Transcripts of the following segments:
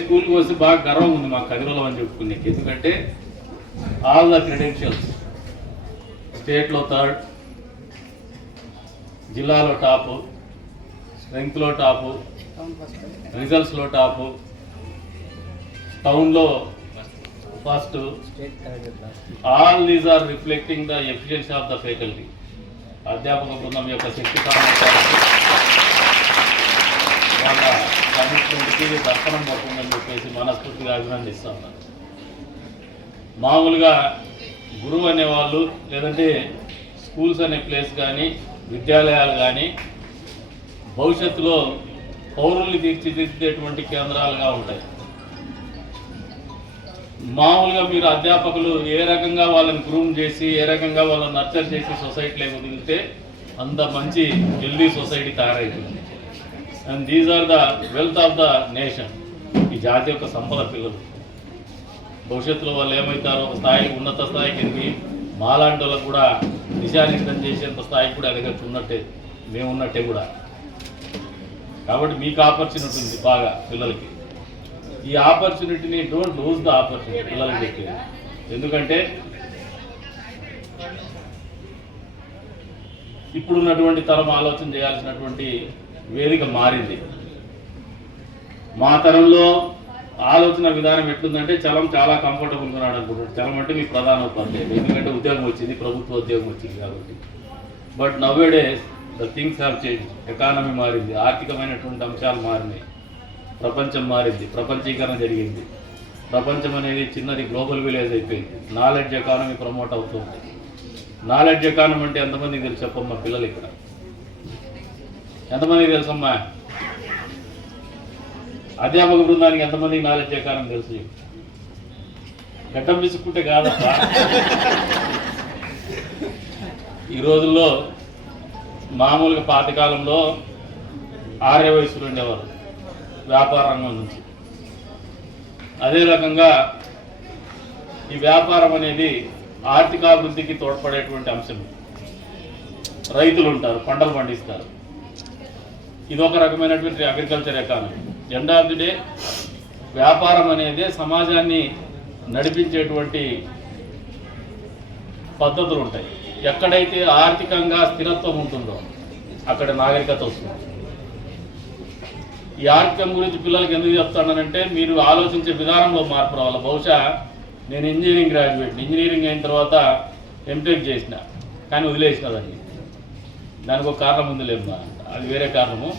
స్కూల్కి వస్తే బాగా గర్వం ఉంది మా కదిరలో అని చెప్పుకునే ఎందుకంటే ఆల్ ద క్రెడెన్షియల్స్ స్టేట్లో థర్డ్ జిల్లాలో టాపు స్ట్రెంగ్త్లో టాపు రిజల్ట్స్లో టాపు టౌన్లో first. All these are reflecting the efficiency of the faculty. అధ్యాపక బృందం యొక్క శక్తి వాళ్ళ కమిట్మెంట్కి దర్శనం పడుతుందని చెప్పేసి మనస్ఫూర్తిగా అభినందిస్తా ఉన్నాను మామూలుగా గురువు అనేవాళ్ళు లేదంటే స్కూల్స్ అనే ప్లేస్ కానీ విద్యాలయాలు కానీ భవిష్యత్తులో పౌరుల్ని తీర్చిదిద్దేటువంటి కేంద్రాలుగా ఉంటాయి. మామూలుగా మీరు అధ్యాపకులు ఏ రకంగా వాళ్ళని గ్రూమ్ చేసి ఏ రకంగా వాళ్ళని నర్చర్ చేసి సొసైటీలో వదిలితే అంత మంచి హెల్దీ సొసైటీ తయారవుతుంది and these are the wealth of the nation ఈ జాతి యొక్క సంపద పిల్లలు. భవిష్యత్తులో వాళ్ళు ఏమవుతారో ఒక స్థాయికి ఉన్నత స్థాయికి ఎదిగి మాలాంటి వాళ్ళకు కూడా దిశానిర్దేశం చేసేంత స్థాయికి కూడా ఎదగచ్చు ఉన్నట్టే. మేము ఉన్నట్టే కూడా. కాబట్టి మీకు ఆపర్చునిటీ ఉంది బాగా పిల్లలకి. ఈ ఆపర్చునిటీని డోంట్ లూజ్ ద ఆపర్చునిటీ పిల్లలకి చెప్పేది. ఎందుకంటే ఇప్పుడున్నటువంటి తరం ఆలోచన చేయాల్సినటువంటి వేదిక మారింది. మా తరంలో ఆలోచన విధానం ఎట్లుందంటే చలం చాలా కంఫర్టబుల్గా ఉన్నాడు అనుకుంటాడు చలం అంటే మీ ప్రధాన ఉపాధ్యాయుడు. ఎందుకంటే ఉద్యోగం వచ్చింది ప్రభుత్వ ఉద్యోగం వచ్చింది కాబట్టి. But nowadays the things have change economy మారింది ఆర్థికమైనటువంటి అంశాలు మారినాయి. ప్రపంచం మారింది ప్రపంచీకరణ జరిగింది. ప్రపంచం అనేది చిన్నది గ్లోబల్ విలేజ్ అయిపోయింది. నాలెడ్జ్ ఎకానమీ ప్రమోట్ అవుతుంది నాలెడ్జ్ ఎకానమీ అంటే ఎంతమందికి తెలుసు చెప్పమ్మా పిల్లలు ఇక్కడ? ఎంతమందికి తెలుసమ్మా? అధ్యాపక బృందానికి ఎంతమందికి నాలెడ్జ్ ఎకానమీ తెలుసు. గడ్డం విసుక్కుంటే కాదప్పా. ఈ రోజుల్లో మామూలుగా పాతకాలంలో ఆర్య వయసులు ఉండేవారు వ్యాపార రంగం నుంచి. అదే రకంగా ఈ వ్యాపారం అనేది ఆర్థికాభివృద్ధికి తోడ్పడేటువంటి అంశం. రైతులు ఉంటారు పంటలు పండిస్తారు. ఇది ఒక రకమైనటువంటి agriculture economy end of the day వ్యాపారం అనేది సమాజాన్ని నడిపించేటువంటి పద్ధతులు ఉంటాయి. ఎక్కడైతే ఆర్థికంగా స్థిరత్వం ఉంటుందో అక్కడ నాగరికత వస్తుంది. ఈ ఆర్థికం గురించి పిల్లలకి ఎందుకు చెప్తానంటే మీరు ఆలోచించే విధానంలో మార్పు రావాలి. బహుశా నేను ఇంజనీరింగ్ గ్రాడ్యుయేట్ ఇంజనీరింగ్ అయిన తర్వాత ఎంటెక్ చేసిన కానీ వదిలేసిన దాన్ని. దానికి ఒక కారణం ఉంది లేమ్మా అది వేరే కారణము.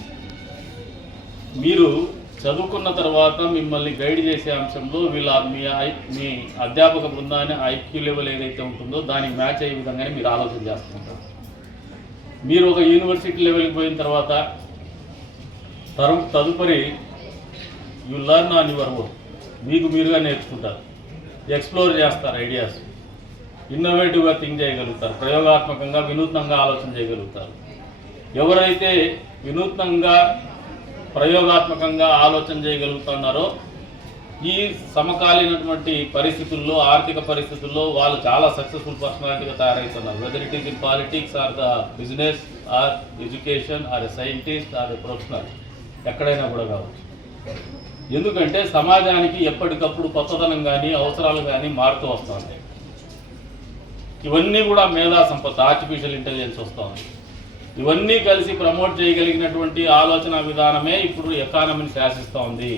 మీరు చదువుకున్న తర్వాత మిమ్మల్ని గైడ్ చేసే అంశంలో వీళ్ళ మీ ఐ- మీ అధ్యాపక బృందాన్ని ఐక్యూ లెవెల్ ఏదైతే ఉంటుందో దానికి మ్యాచ్ అయ్యే విధంగానే మీరు ఆలోచన చేస్తుంటారు. మీరు ఒక యూనివర్సిటీ లెవెల్కి పోయిన తర్వాత తరం తదుపరి you learn on your own. మీకు మీరుగా నేర్చుకుంటారు. ఎక్స్ప్లోర్ చేస్తారు ఐడియాస్. ఇన్నోవేటివ్గా థింక్ చేయగలుగుతారు. ప్రయోగాత్మకంగా వినూత్నంగా ఆలోచన చేయగలుగుతారు. ఎవరైతే వినూత్నంగా ప్రయోగాత్మకంగా ఆలోచన చేయగలుగుతున్నారో ఈ సమకాలీనటువంటి పరిస్థితుల్లో ఆర్థిక పరిస్థితుల్లో వాళ్ళు చాలా సక్సెస్ఫుల్ పర్సనాలిటీగా తయారవుతున్నారు. Whether it is in politics or the business or education or a scientist or a professional ఎక్కడైనా కూడా కావచ్చు. ఎందుకంటే సమాజానికి ఎప్పటికప్పుడు కొత్తదనం కానీ అవసరాలు కానీ మారుతూ వస్తుంది ఇవన్నీ కూడా మేధా సంపద ఆర్టిఫిషియల్ ఇంటెలిజెన్స్ వస్తుంది ఇవన్నీ కలిసి ప్రమోట్ చేయగలిగినటువంటి ఆలోచన విధానమే ఇప్పుడు ఎకానమీని శాసిస్తూ ఉంది.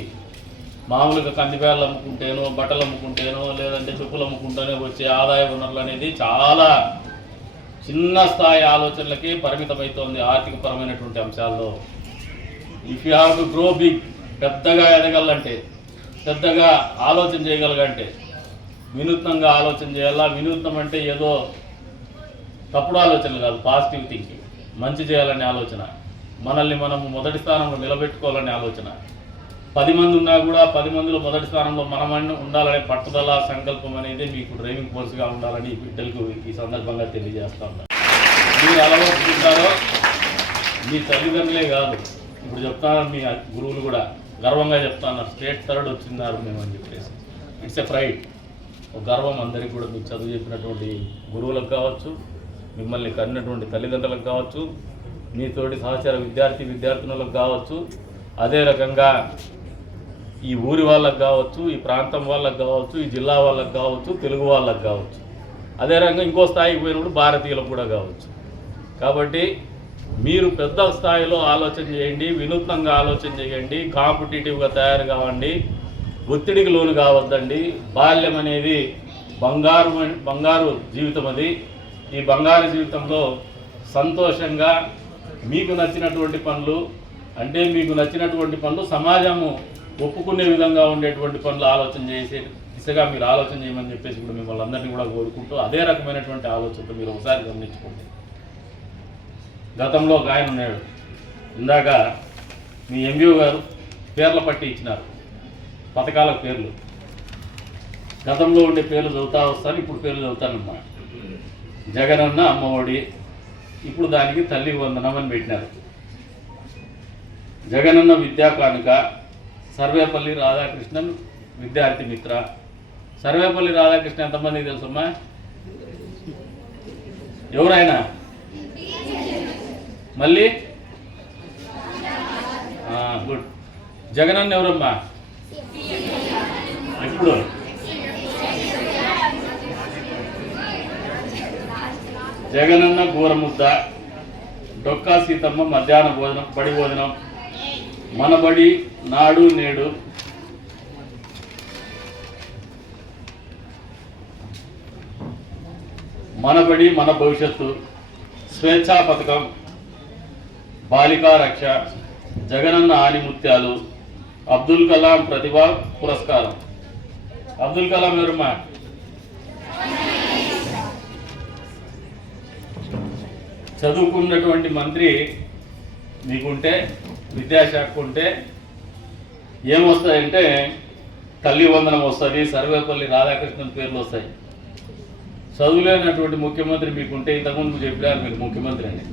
మామూలుగా కందిపేర్లు అమ్ముకుంటేనో బట్టలు అమ్ముకుంటేనో లేదంటే చెప్పులు అమ్ముకుంటేనో వచ్చే ఆదాయ వనరులు అనేది చాలా చిన్న స్థాయి ఆలోచనలకే పరిమితమవుతోంది ఆర్థిక పరమైనటువంటి అంశాల్లో. If you have to grow big పెద్దగా ఎదగాలంటే పెద్దగా ఆలోచన చేయగలగంటే వినూత్నంగా ఆలోచన చేయాలా? వినూత్నం అంటే ఏదో తప్పుడు ఆలోచనలు కాదు పాజిటివ్ థింకింగ్ మంచి చేయాలనే ఆలోచన. మనల్ని మనం మొదటి స్థానంలో నిలబెట్టుకోవాలనే ఆలోచన. పది మంది ఉన్నా కూడా పది మందిలో మొదటి స్థానంలో మనమని ఉండాలనే పట్టుదల సంకల్పం అనేది మీకు డ్రైవింగ్ ఫోర్స్గా ఉండాలని బిడ్డలకు ఈ సందర్భంగా తెలియజేస్తా ఉన్నాను మీరు అలవర్చుకుంటారో మీ తల్లిదండ్రులే కాదు. ఇప్పుడు చెప్తాను మీ గురువులు కూడా. గర్వంగా చెప్తున్నారు స్టేట్ థర్డ్ వచ్చిన్నారు మేము అని చెప్పేసి. It's a pride. ఒక గర్వం అందరికీ కూడా మీకు చదువు చెప్పినటువంటి గురువులకు కావచ్చు మిమ్మల్ని కన్నటువంటి తల్లిదండ్రులకు కావచ్చు మీతోటి సహచర విద్యార్థి విద్యార్థినులకు కావచ్చు అదే రకంగా ఈ ఊరి వాళ్ళకు కావచ్చు ఈ ప్రాంతం వాళ్ళకు కావచ్చు ఈ జిల్లా వాళ్ళకు కావచ్చు తెలుగు వాళ్ళకు కావచ్చు. అదే రకంగా ఇంకో స్థాయికి పోయినప్పుడు భారతీయులకు కూడా కావచ్చు. కాబట్టి మీరు పెద్ద స్థాయిలో ఆలోచన చేయండి వినూత్నంగా ఆలోచన చేయండి కాంపిటేటివ్గా తయారు కావండి ఒత్తిడికి లోను కావద్దండి. బాల్యం అనేది బంగారు బంగారు జీవితం అది. ఈ బంగారు జీవితంలో సంతోషంగా మీకు నచ్చినటువంటి పనులు అంటే మీకు నచ్చినటువంటి పనులు సమాజము ఒప్పుకునే విధంగా ఉండేటువంటి పనులు ఆలోచన చేసే దిశగా మీరు ఆలోచన చేయమని చెప్పేసి కూడా మిమ్మల్ని అందరినీ కూడా కోరుకుంటూ అదే రకమైనటువంటి ఆలోచనతో మీరు ఒకసారి గమనించుకోండి. గతంలో ఒక ఆయన ఉన్నాడు. ఇందాక మీ ఎంబీఓ గారు పేర్ల పట్టి ఇచ్చినారు. పథకాల పేర్లు. గతంలో ఉండే పేర్లు చదువుతా వస్తాను ఇప్పుడు పేర్లు చదువుతానమ్మా. జగనన్న అమ్మఒడి ఇప్పుడు దానికి తల్లి వందనం అని పెట్టినారు. జగనన్న విద్యా కానుక సర్వేపల్లి రాధాకృష్ణన్ విద్యార్థి మిత్ర. సర్వేపల్లి రాధాకృష్ణ ఎంతమంది తెలుసమ్మా ఎవరైనా మళ్ళీ? గుడ్. జగనన్న ఎవరమ్మా? ఇప్పుడు. జగనన్న గోరముద్ద డొక్కా సీతమ్మ మధ్యాహ్న భోజనం బడి భోజనం. మనబడి నాడు నేడు మనబడి మన భవిష్యత్తు స్వేచ్ఛా పథకం బాలికా రక్ష జగనన్న ఆనిముత్యాలు అబ్దుల్ కలాం ప్రతిభా పురస్కారం. అబ్దుల్ కలాం ఎవరమ్మా? చదువుకున్నటువంటి మంత్రి నీకుంటే విద్యాశాఖ ఉంటే ఏమొస్తాయంటే తల్లి వందనం వస్తుంది సర్వేపల్లి రాధాకృష్ణన్ పేర్లు వస్తాయి చదువులేనటువంటి ముఖ్యమంత్రి మీకుంటే ఇంతకుముందు చెప్పారు మీరు ముఖ్యమంత్రి అని.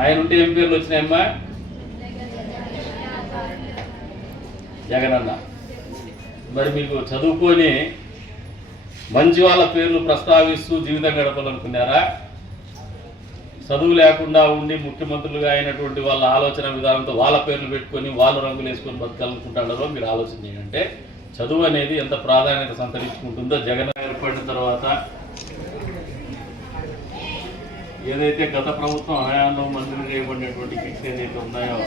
ఆయన ఉంటే ఏం పేర్లు వచ్చినాయమ్మా జగనన్న. మరి మీకు చదువుకొని మంచి వాళ్ళ పేర్లు ప్రస్తావిస్తూ జీవితం గడపాలనుకున్నారా? చదువు లేకుండా ఉండి ముఖ్యమంత్రులుగా అయినటువంటి వాళ్ళ ఆలోచన విధానంతో వాళ్ళ పేర్లు పెట్టుకొని వాళ్ళు రంగులు వేసుకొని బతకాలనుకుంటున్నారో మీరు ఆలోచన చేయంటే చదువు అనేది ఎంత ప్రాధాన్యత సంతరించుకుంటుందో జగన్ ఏర్పడిన తర్వాత ఏదైతే గత ప్రభుత్వం హయాంలో మంజూరు చేయబడినటువంటి కిట్స్ ఏదైతే ఉన్నాయో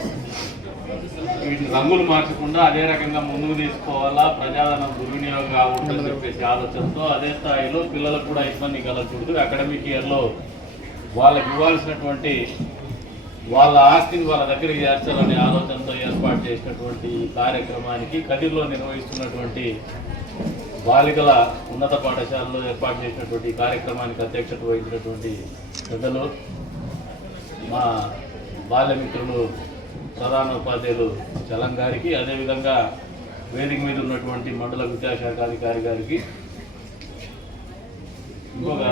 వీటిని రంగులు మార్చకుండా అదే రకంగా ముందుకు తీసుకోవాలా ప్రజాధనం దుర్వినియోగం కాకూడదని చెప్పేసి ఆలోచనతో అదే స్థాయిలో పిల్లలకు కూడా ఇబ్బంది కలగకూడదు. అకాడమిక్ ఇయర్లో వాళ్ళకి ఇవ్వాల్సినటువంటి వాళ్ళ ఆస్తిని వాళ్ళ దగ్గరికి చేర్చాలనే ఆలోచనతో ఏర్పాటు చేసినటువంటి ఈ కార్యక్రమానికి కదిర్లో నిర్వహిస్తున్నటువంటి బాలికల ఉన్నత పాఠశాలలో ఏర్పాటు చేసినటువంటి కార్యక్రమానికి అధ్యక్షత వహించినటువంటి పెద్దలు మా బాల్యమిత్రులు ప్రధానోపాధ్యాయులు చలం గారికి అదేవిధంగా వేదిక మీద ఉన్నటువంటి మండల విద్యాశాఖాధికారి గారికి. ఇంకొక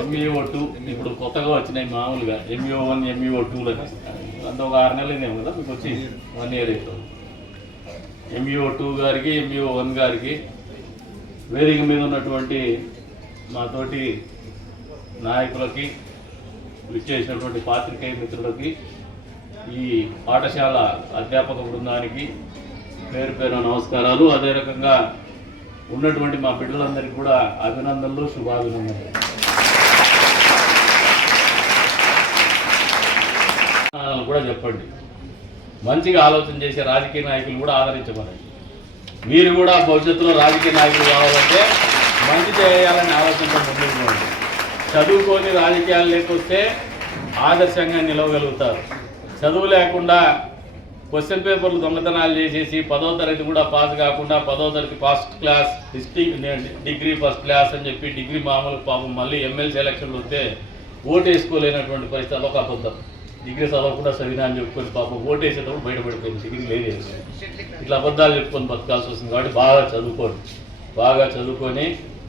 ఎంఈఓ టూ ఇప్పుడు కొత్తగా వచ్చినాయి మామూలుగా ఎంఈఓ వన్ ఎంఈఓ టూలు అంత ఒక ఆరు నెలలు కదా మీకు వచ్చి వన్ ఇయర్ అవుతుంది ఎంఈఓ టూ గారికి ఎంఈఓ వన్ గారికి వేదిక మీద ఉన్నటువంటి మా తోటి నాయకులకి విచ్చేసినటువంటి పాత్రికేయ మిత్రులకి ఈ పాఠశాల అధ్యాపక బృందానికి పేరు పేరు నమస్కారాలు. అదే రకంగా ఉన్నటువంటి మా బిడ్డలందరికీ కూడా అభినందనలు శుభాభినందనలు. కూడా చెప్పండి. మంచిగా ఆలోచన చేసే రాజకీయ నాయకులు కూడా ఆదరించమనండి. మీరు కూడా భవిష్యత్తులో రాజకీయ నాయకులు కావాలంటే మంచి చేయాలని ఆలోచనతో ముందుకోండి చదువుకొని రాజకీయాలు లేకొస్తే ఆదర్శంగా నిలవగలుగుతారు. చదువు లేకుండా క్వశ్చన్ పేపర్లు దొంగతనాలు చేసేసి పదో తరగతి కూడా పాస్ కాకుండా పదో తరగతి first class district degree first class అని చెప్పి డిగ్రీ మామూలు పాపం మళ్ళీ ఎమ్మెల్సీ ఎలక్షన్లు వస్తే ఓటు వేసుకోలేనటువంటి పరిస్థితి అదొక అబద్ధం. డిగ్రీ చదవకుండా చదివినా అని చెప్పుకొని పాపం ఓటు వేసేటప్పుడు బయటపడిపోయింది డిగ్రీ లేదు. ఇట్లా అబద్ధాలు చెప్పుకొని బతకాల్సి వస్తుంది కాబట్టి బాగా చదువుకోండి. బాగా చదువుకొని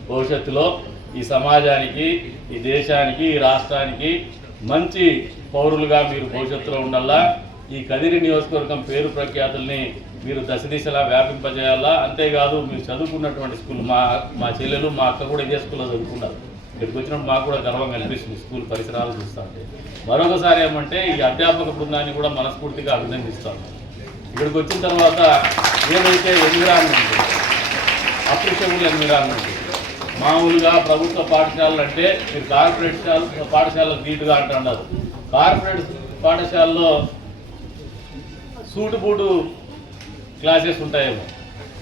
భవిష్యత్తులో ఈ సమాజానికి ఈ దేశానికి ఈ రాష్ట్రానికి మంచి పౌరులుగా మీరు భవిష్యత్తులో ఉండాలా? ఈ కదిరి నియోజకవర్గం పేరు ప్రఖ్యాతుల్ని మీరు దశ దిశలా వ్యాపింపజేయాలా? అంతేకాదు మీరు చదువుకున్నటువంటి స్కూల్ మా మా చెల్లెలు మా అక్క కూడా ఇదే స్కూల్లో చదువుకున్నారు. ఇక్కడికి వచ్చినప్పుడు మాకు కూడా గర్వంగా అనిపిస్తుంది స్కూల్ పరిసరాలు చూస్తుంటే. మరొకసారి ఏమంటే ఈ అధ్యాపక బృందాన్ని కూడా మనస్ఫూర్తిగా అభినందిస్తాను ఇక్కడికి వచ్చిన తర్వాత ఏదైతే ఎన్విరాన్మెంట్ అప్రిషియబుల్ ఎన్విరాన్మెంట్ మామూలుగా ప్రభుత్వ పాఠశాలలు అంటే మీరు కార్పొరేట్ పాఠశాల నీట్గా అంటున్నారు కార్పొరేట్ పాఠశాలలో సూటు బూటు క్లాసెస్ ఉంటాయేమో.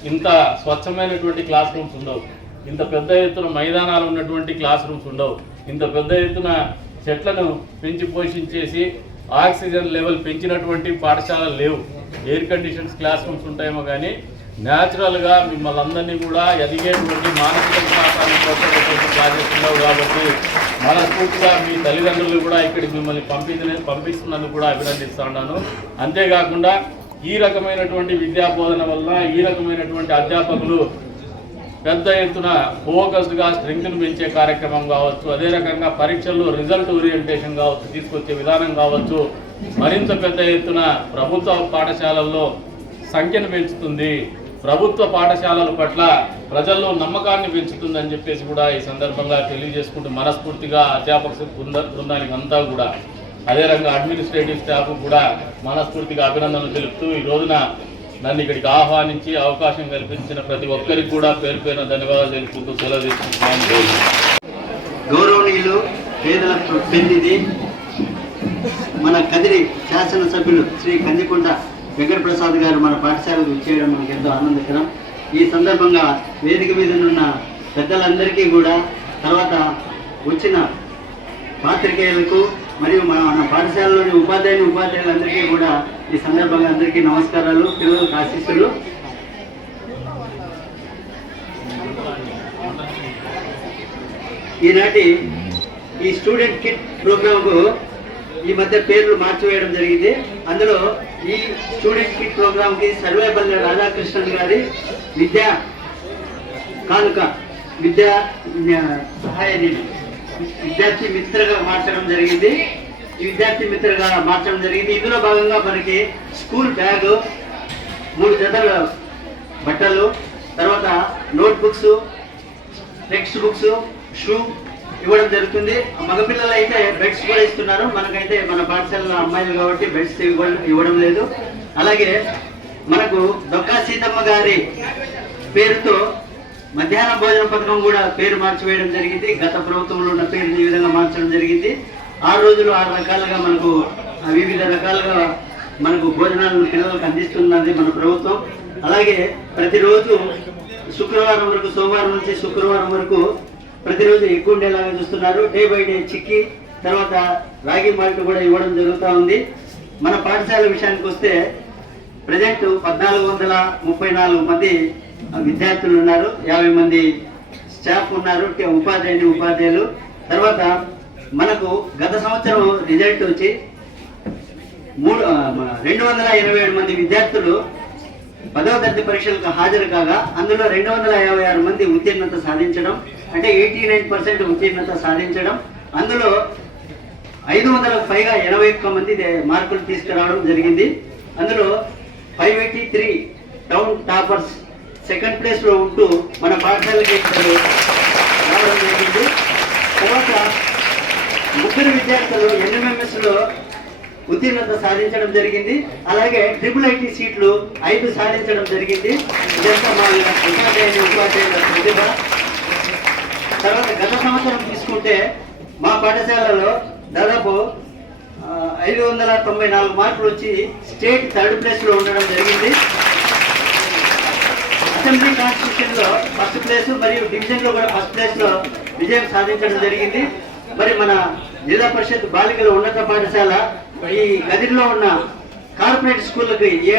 ఇంత స్వచ్ఛమైనటువంటి క్లాస్ రూమ్స్ ఉండవు. ఇంత పెద్ద ఎత్తున మైదానాలు ఉన్నటువంటి క్లాస్ రూమ్స్ ఉండవు. ఇంత పెద్ద ఎత్తున చెట్లను పెంచి పోషించేసి ఆక్సిజన్ లెవెల్ పెంచినటువంటి పాఠశాలలు లేవు. ఎయిర్ కండిషన్స్ క్లాస్ రూమ్స్ ఉంటాయేమో కానీ న్యాచురల్గా మిమ్మల్ని అందరినీ కూడా ఎదిగేటువంటి మానసిక వికాసాన్ని ప్రోత్సహించేటువంటి క్లాసెస్ కాబట్టి మనస్ఫూర్తిగా మీ తల్లిదండ్రులు కూడా ఇక్కడికి మిమ్మల్ని పంపించిన పంపిస్తున్నందుకు కూడా అభినందిస్తా ఉన్నాను అంతేకాకుండా ఈ రకమైనటువంటి విద్యా బోధన వల్ల ఈ రకమైనటువంటి అధ్యాపకులు పెద్ద ఎత్తున ఫోకస్డ్గా స్ట్రెంగ్త్ను పెంచే కార్యక్రమం కావచ్చు అదే రకంగా పరీక్షల్లో రిజల్ట్ ఓరియంటేషన్ కావచ్చు తీసుకొచ్చే విధానం కావచ్చు మరింత పెద్ద ఎత్తున ప్రభుత్వ పాఠశాలల్లో సంఖ్యను పెంచుతుంది. ప్రభుత్వ పాఠశాలల పట్ల ప్రజల్లో నమ్మకాన్ని పెంచుతుందని చెప్పేసి కూడా ఈ సందర్భంగా తెలియజేసుకుంటూ మనస్ఫూర్తిగా అధ్యాపక బృంద బృందానికి అంతా కూడా అదే రంగా అడ్మినిస్ట్రేటివ్ స్టాఫ్ కూడా మనస్ఫూర్తిగా అభినందనలు తెలుపుతూ ఈ రోజున నన్ను ఇక్కడికి ఆహ్వానించి అవకాశం కల్పించిన ప్రతి ఒక్కరికి కూడా పేరు పేరున ధన్యవాదాలు తెలుపుకుంటూ సెలవు తీసుకుంటున్నాను. గౌరవనీయులు పేదలకు ప్రతినిధి మన కదిరి శాసనసభ్యులు శ్రీ కందికొండ వెంకట ప్రసాద్ గారు మన పాఠశాలకు ఇచ్చేయడం మనకు ఎంతో ఆనందకరం. ఈ సందర్భంగా వేదిక మీద ఉన్న పెద్దలందరికీ కూడా తర్వాత వచ్చిన పాత్రికేయులకు మరియు మన మన పాఠశాలలోని ఉపాధ్యాయుని ఉపాధ్యాయులందరికీ కూడా ఈ సందర్భంగా అందరికీ నమస్కారాలు పిల్లలకు ఆశీస్సులు. ఈనాటి ఈ స్టూడెంట్ కిట్ ప్రోగ్రాంకు ఈ మధ్య పేర్లు మార్చివేయడం జరిగింది. అందులో ఈ స్టూడెంట్ కిట్ ప్రోగ్రాంకి సర్వేపల్లి రాధాకృష్ణన్ గారి విద్యా కానుక విద్యా సహాయ నిధి విద్యార్థి మిత్రగా మార్చడం జరిగింది. ఈ విద్యార్థి మిత్రగా మార్చడం జరిగింది. ఇందులో భాగంగా మనకి స్కూల్ బ్యాగ్ మూడు జతల బట్టలు తర్వాత నోట్బుక్స్ టెక్స్ట్ బుక్స్ షూ ఇవ్వడం జరుగుతుంది. మగపిల్లలు అయితే బెడ్స్ కూడా ఇస్తున్నారు. మనకైతే మన పాఠశాలలో అమ్మాయిలు కాబట్టి బెడ్స్ ఇవ్వడం ఇవ్వడం లేదు. అలాగే మనకు డొక్కా సీతమ్మ గారి పేరుతో మధ్యాహ్న భోజన పథకం కూడా పేరు మార్చివేయడం జరిగింది. గత ప్రభుత్వంలో ఉన్న పేరుని ఈ విధంగా మార్చడం జరిగింది. ఆరు రోజులు ఆరు రకాలుగా మనకు వివిధ రకాలుగా మనకు భోజనాలను పిల్లలకు అందిస్తున్నది మన ప్రభుత్వం. అలాగే ప్రతిరోజు శుక్రవారం వరకు సోమవారం నుంచి శుక్రవారం వరకు ప్రతిరోజు ఎక్కువ ఉండేలాగా చూస్తున్నారు. డే బై డే చిక్కి తర్వాత రాగి మాల్ట్ కూడా ఇవ్వడం జరుగుతూ ఉంది. మన పాఠశాల విషయానికి వస్తే ప్రజెంట్ పద్నాలుగు వందల ముప్పై నాలుగు మంది విద్యార్థులు ఉన్నారు. యాభై మంది స్టాఫ్ ఉన్నారు. ఉపాధ్యాయుని ఉపాధ్యాయులు తర్వాత మనకు గత సంవత్సరం రిజల్ట్ వచ్చి మూడు రెండు వందల ఇరవై ఏడు మంది విద్యార్థులు పదవ తరగతి పరీక్షలకు హాజరు కాగా అందులో రెండు వందల యాభై ఆరు మంది ఉత్తీర్ణత సాధించడం అంటే ఎయిటీ నైన్ పర్సెంట్ ఉత్తీర్ణత సాధించడం. అందులో ఐదు వందలకు పైగా ఎనభై ఒక్క మంది మార్కులు తీసుకురావడం జరిగింది. అందులో five eighty three town toppers second ప్లేస్లో ఉంటూ మన పాఠశాలకి రావడం జరిగింది. తర్వాత ముగ్గురు విద్యార్థులు ఎన్ఎంఎంఎస్లో ఉత్తీర్ణత సాధించడం జరిగింది. అలాగే ట్రిపుల్ ఐటీ సీట్లు ఐదు సాధించడం జరిగింది. ఇదంతా మా ఉపాధ్యాయుని ఉపాధ్యాయుల ప్రతిభ. తర్వాత గత సంవత్సరం తీసుకుంటే మా పాఠశాలలో దాదాపు ఐదు వందల తొంభై నాలుగు మార్కులు వచ్చి స్టేట్ థర్డ్ ప్లేస్లో ఉండడం జరిగింది. అసెంబ్లీ కాన్స్టిట్యూషన్లో ఫస్ట్ ప్లేస్ మరియు డివిజన్లో కూడా ఫస్ట్ ప్లేస్లో విజయం సాధించడం జరిగింది. మరి మన జిల్లా పరిషత్ బాలికల ఉన్నత పాఠశాల ఈ గదిలో ఉన్న కార్పొరేట్ స్కూళ్ళకి ఏ